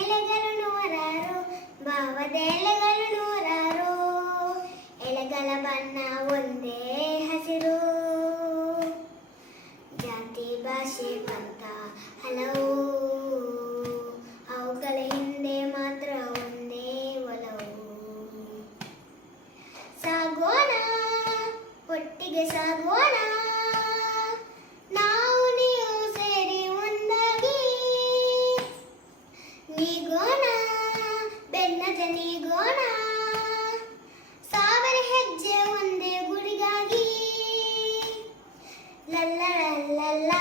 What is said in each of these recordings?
ಎಲೆಗಳು ನೂರಾರು, ಭಾವದ ಎಲೆಗಳು ನೂರಾರು, ಎಲೆಗಳ ಬಣ್ಣ ಒಂದೇ ಹಸಿರು. ಜಾತಿ ಭಾಷೆ ಪಂಥ ಹಲವು, ಅವುಗಳ ಹಿಂದೆ ಮಾತ್ರ ಒಂದೇ ಒಲವು. ಸಾಗೋಣ ಒಟ್ಟಿಗೆ ಸಾಗೋಣ, ನಾವು ನೀವು ಸೇರಿ ಒಂದಾಗಿ ನೀಗೋಣ, ಬೆನ್ನದ ನೀಗೋಣ, ಸಾವಿರ ಹೆಜ್ಜೆ ಒಂದೇ ಗುರಿಗಾಗಿ. ಲಲ್ಲ ಲಲ್ಲ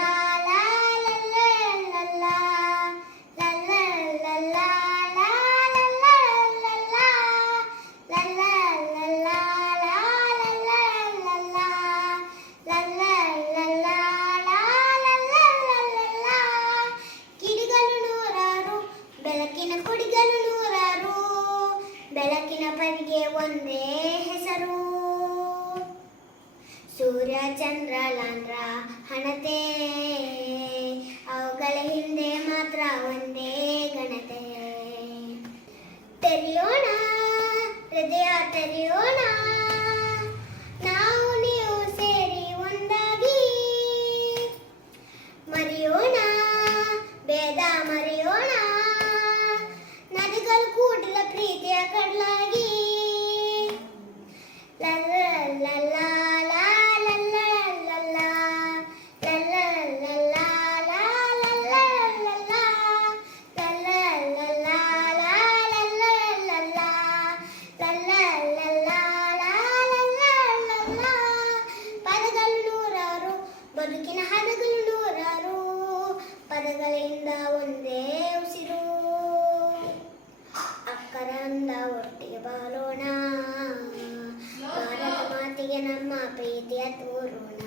ಬೆಳಕಿನ ಕುಡಿಗಲು ನೂರಾರು, ಬೆಳಕಿನ ಪರಿಗೆ ಒಂದೇ ಹೆಸರು. ಸೂರ್ಯ ಚಂದ್ರ ಲಾಂದ್ರ ಹಣತೆ, ಅವುಗಳ ಹಿಂದೆ ಮಾತ್ರ ಒಂದೇ ಘನತೆ. ತೆರೆಯೋಣ ಹೃದಯ ತೆರೆಯೋಣ, ನಾವು ನೀವು ಸೇರಿ ಒಂದಾಗಿ ಮರೆಯೋಣ ಭೇದ ಮರೆಯೋಣ, ನದಿಗಳು ಕೂಡಲ ಪ್ರೀತಿಯ ಕಡಲಾಗಿ. ಪದಗಳು ನೂರಾರು, ಬದುಕಿನ ಹದಗಳು ನೂರಾರು, ಪದಗಳಿಂದ ಒಂದೇ ಉಸಿರು. ಅಕ್ಕರಂದ ಒಟ್ಟಿಗೆ ಬಾಳೋಣ, ಭಾರತ ಮಾತಿಗೆ ನಮ್ಮ ಪ್ರೀತಿಯ ತೋರೋಣ.